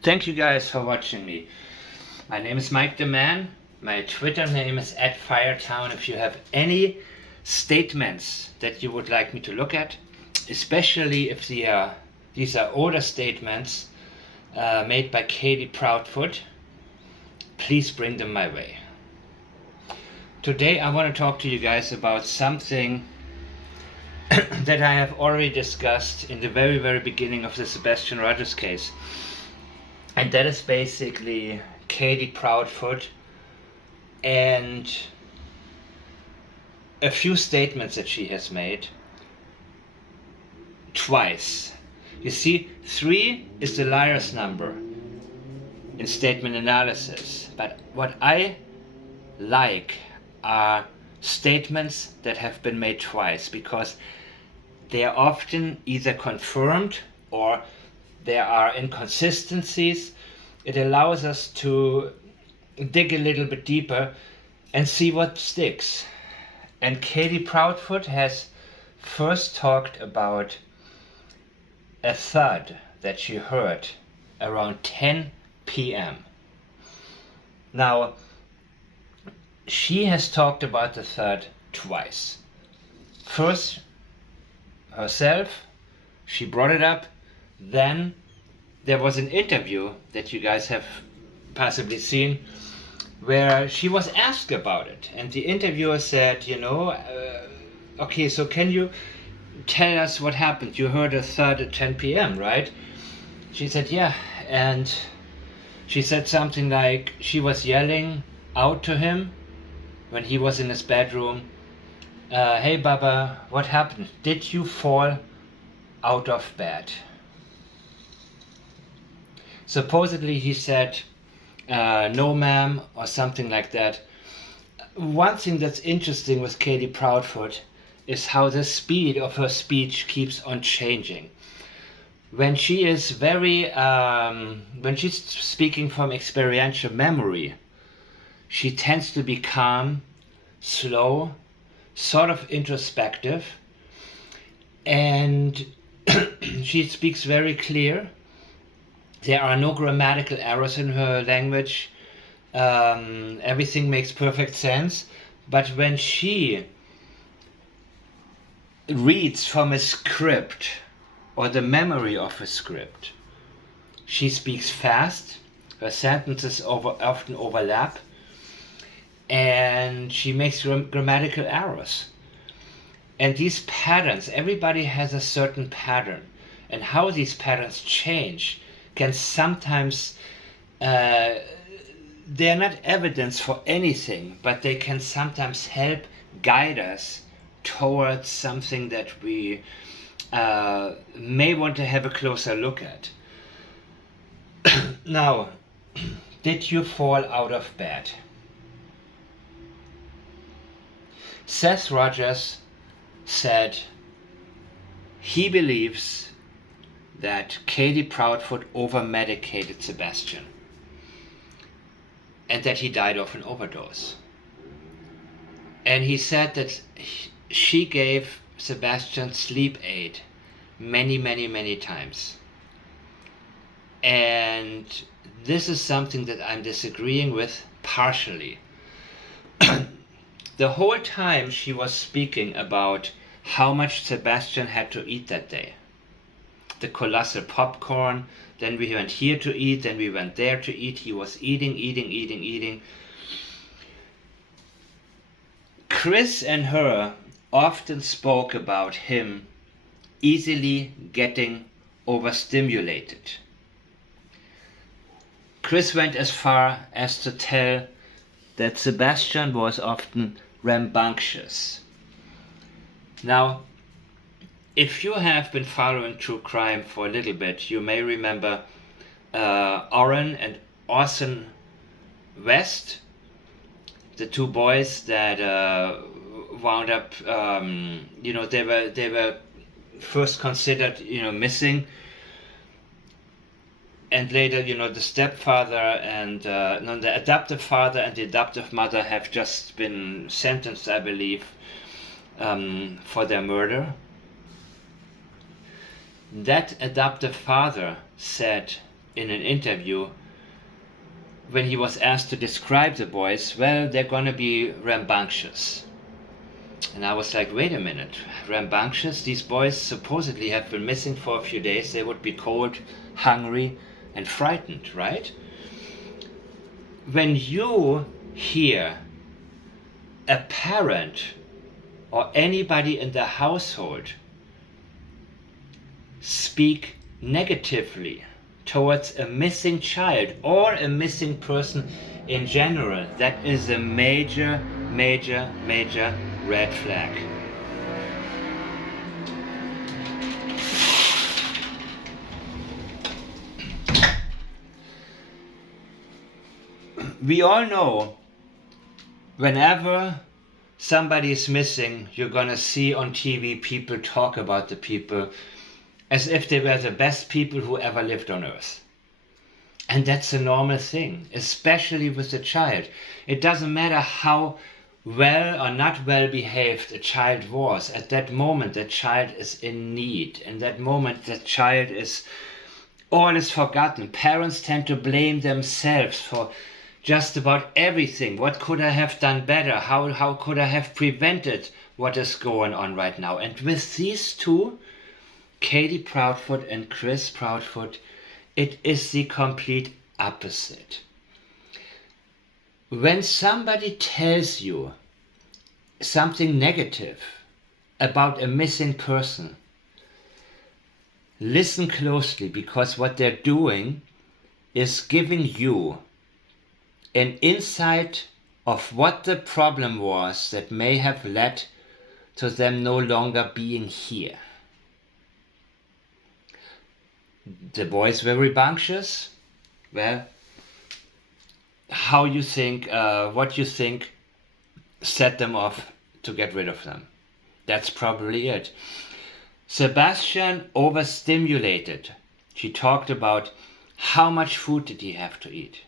Thank you guys for watching me. My name is Mike the Man. My Twitter name is @Firetown. If you have any statements that you would like me to look at, especially if these are older statements made by Katie Proudfoot, please bring them my way. Today I want to talk to you guys about something that I have already discussed in the very beginning of the Sebastian Rogers case. And that is basically Katie Proudfoot and a few statements that she has made twice. You see, 3 is the liar's number in statement analysis. But what I like are statements that have been made twice, because they are often either confirmed or there are inconsistencies. It allows us to dig a little bit deeper and see what sticks. And Katie Proudfoot has first talked about a thud that she heard around 10 p.m. Now, she has talked about the thud twice. First, herself, she brought it up. Then there was an interview that you guys have possibly seen where she was asked about it, and the interviewer said, okay, so can you tell us what happened? You heard a thud at 10 p.m., right? She said, yeah. And she said something like she was yelling out to him when he was in his bedroom, hey Baba, what happened? Did you fall out of bed? Supposedly he said, no ma'am, or something like that. One thing that's interesting with Katie Proudfoot is how the speed of her speech keeps on changing. When she is when she's speaking from experiential memory, she tends to be calm, slow, sort of introspective, and she speaks very clear. There are no grammatical errors in her language. Everything makes perfect sense. But when she reads from a script or the memory of a script, she speaks fast. Her sentences often overlap, and she makes grammatical errors. And these patterns, everybody has a certain pattern, and how these patterns change can sometimes, they're not evidence for anything, but they can sometimes help guide us towards something that we may want to have a closer look at. Now, did you fall out of bed? Seth Rogers said he believes that Katie Proudfoot overmedicated Sebastian and that he died of an overdose. And he said that she gave Sebastian sleep aid many times. And this is something that I'm disagreeing with partially. The whole time she was speaking about how much Sebastian had to eat that day. The colossal popcorn, then we went here to eat, then we went there to eat. He was eating. Chris and her often spoke about him easily getting overstimulated. Chris went as far as to tell that Sebastian was often rambunctious. Now, if you have been following true crime for a little bit, you may remember Orrin and Orson West, the two boys that wound up, they were first considered, missing, and later, the stepfather and the adoptive father and the adoptive mother have just been sentenced, I believe, for their murder. That adoptive father said in an interview, when he was asked to describe the boys, well, they're gonna be rambunctious. And I was like, wait a minute, rambunctious? These boys supposedly have been missing for a few days. They would be cold, hungry, and frightened, right? When you hear a parent or anybody in the household speak negatively towards a missing child or a missing person in general, that is a major, major, major red flag. We all know whenever somebody is missing, you're gonna see on TV people talk about the people as if they were the best people who ever lived on earth. And that's a normal thing, especially with a child. It doesn't matter how well or not well behaved a child was. At that moment, that child is in need. In that moment, that child is, all is forgotten. Parents tend to blame themselves for just about everything. What could I have done better? How could I have prevented what is going on right now? And with these two, Katie Proudfoot and Chris Proudfoot, it is the complete opposite. When somebody tells you something negative about a missing person, listen closely, because what they're doing is giving you an insight of what the problem was that may have led to them no longer being here. The boys were rambunctious. Well, how you think, what you think set them off to get rid of them. That's probably it. Sebastian overstimulated. She talked about how much food did he have to eat.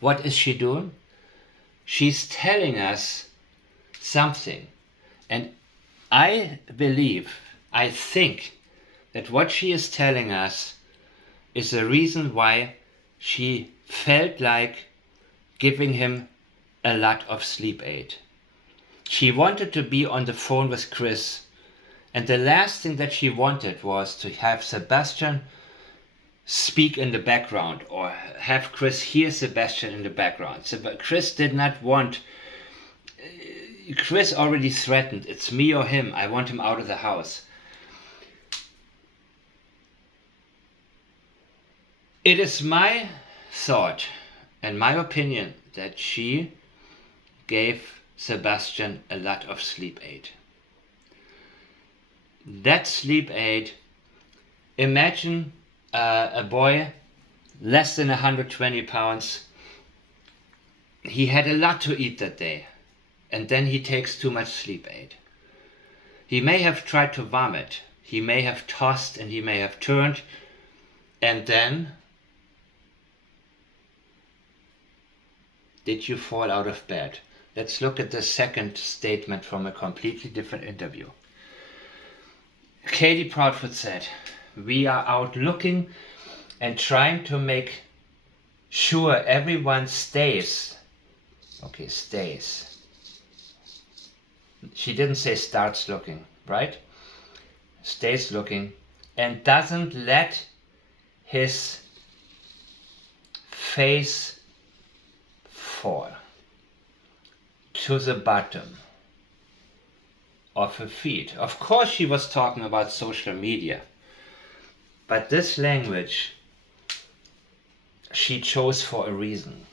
What is she doing? She's telling us something. And I think that what she is telling us is the reason why she felt like giving him a lot of sleep aid. She wanted to be on the phone with Chris, and the last thing that she wanted was to have Sebastian speak in the background or have Chris hear Sebastian in the background. Chris did not want, Chris already threatened, it's me or him, I want him out of the house. It is my thought and my opinion that she gave Sebastian a lot of sleep aid. That sleep aid, imagine a boy less than 120 pounds. He had a lot to eat that day, and then he takes too much sleep aid. He may have tried to vomit, he may have tossed and he may have turned, and then did you fall out of bed? Let's look at the second statement from a completely different interview. Katie Proudfoot said, "We are out looking and trying to make sure everyone stays." Okay, stays. She didn't say starts looking, right? Stays looking and doesn't let his face fall to the bottom of her feet. Of course she was talking about social media, but this language she chose for a reason.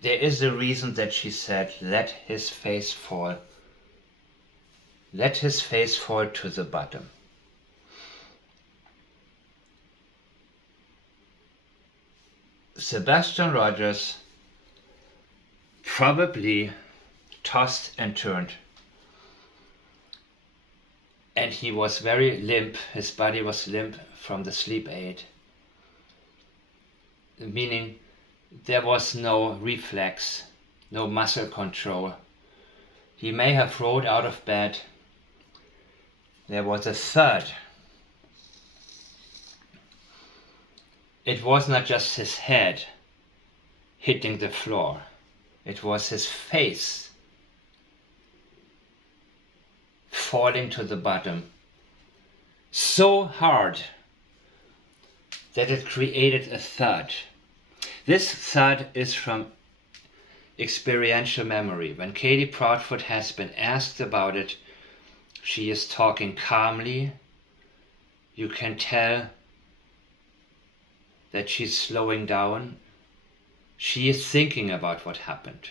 There is a reason that she said, let his face fall. Let his face fall to the bottom. Sebastian Rogers probably tossed and turned. And he was very limp. His body was limp from the sleep aid. Meaning there was no reflex, no muscle control. He may have rolled out of bed. There was a thud it was not just his head hitting the floor, it was his face falling to the bottom so hard that it created a thud. This thud is from experiential memory. When Katie Proudfoot has been asked about it, she is talking calmly. You can tell that she's slowing down. She is thinking about what happened.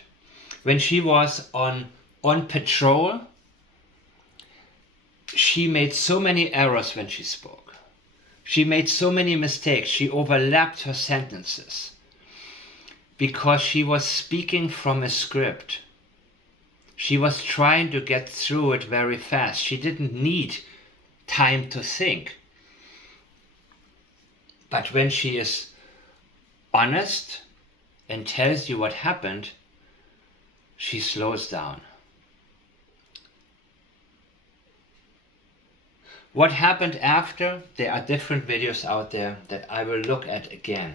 When she was on patrol, she made so many errors when she spoke. She made so many mistakes. She overlapped her sentences because she was speaking from a script. She was trying to get through it very fast. She didn't need time to think. But when she is honest and tells you what happened, she slows down. What happened after? There are different videos out there that I will look at again,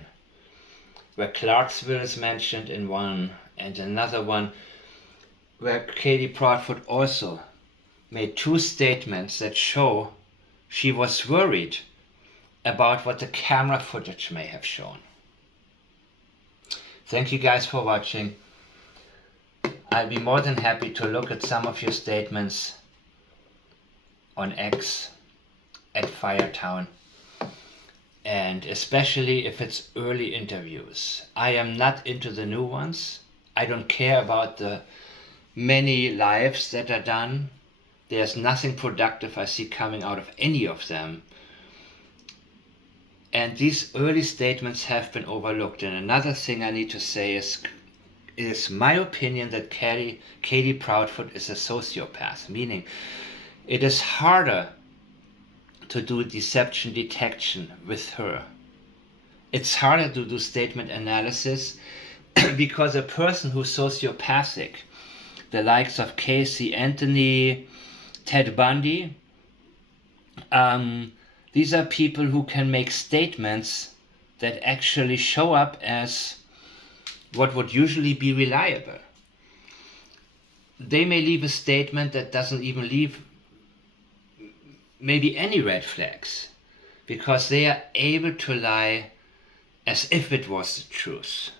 where Clarksville is mentioned in one, and another one where Katie Proudfoot also made two statements that show she was worried about what the camera footage may have shown. Thank you guys for watching. I'll be more than happy to look at some of your statements on X at Firetown, and especially if it's early interviews. I am not into the new ones. I don't care about the many lives that are done. There's nothing productive I see coming out of any of them. And these early statements have been overlooked. And another thing I need to say is, it is my opinion that Katie Proudfoot is a sociopath, meaning it is harder to do deception detection with her. It's harder to do statement analysis because a person who's sociopathic, the likes of Casey Anthony, Ted Bundy, these are people who can make statements that actually show up as what would usually be reliable. They may leave a statement that doesn't even leave maybe any red flags, because they are able to lie as if it was the truth.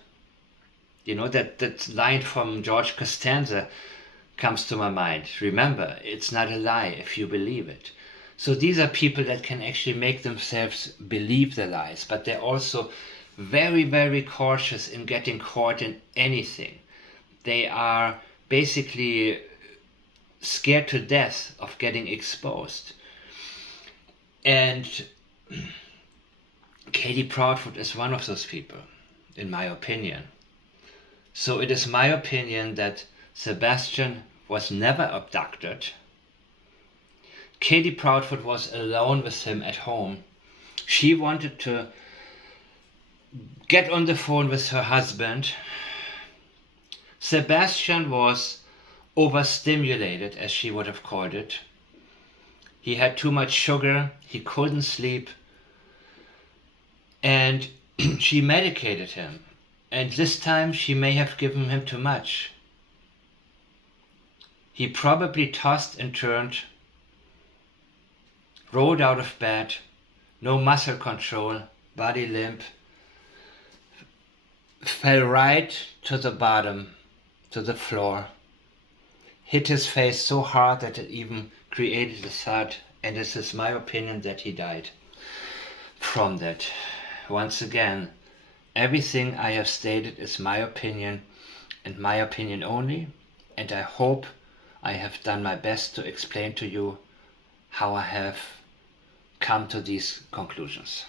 You know, that line from George Costanza comes to my mind. Remember, it's not a lie if you believe it. So these are people that can actually make themselves believe the lies, but they're also very, very cautious in getting caught in anything. They are basically scared to death of getting exposed. And Katie Proudfoot is one of those people, in my opinion. So it is my opinion that Sebastian was abducted abducted. Katie Proudfoot was alone with him at home. She wanted to get on the phone with her husband. Sebastian was overstimulated, as she would have called it. He had too much sugar, he couldn't sleep, and she medicated him. And this time she may have given him too much. He probably tossed and turned, rolled out of bed, no muscle control, body limp, fell right to the bottom, to the floor, hit his face so hard that it even created a thud, and this is my opinion that he died from that. Once again, everything I have stated is my opinion and my opinion only, and I hope I have done my best to explain to you how I have come to these conclusions.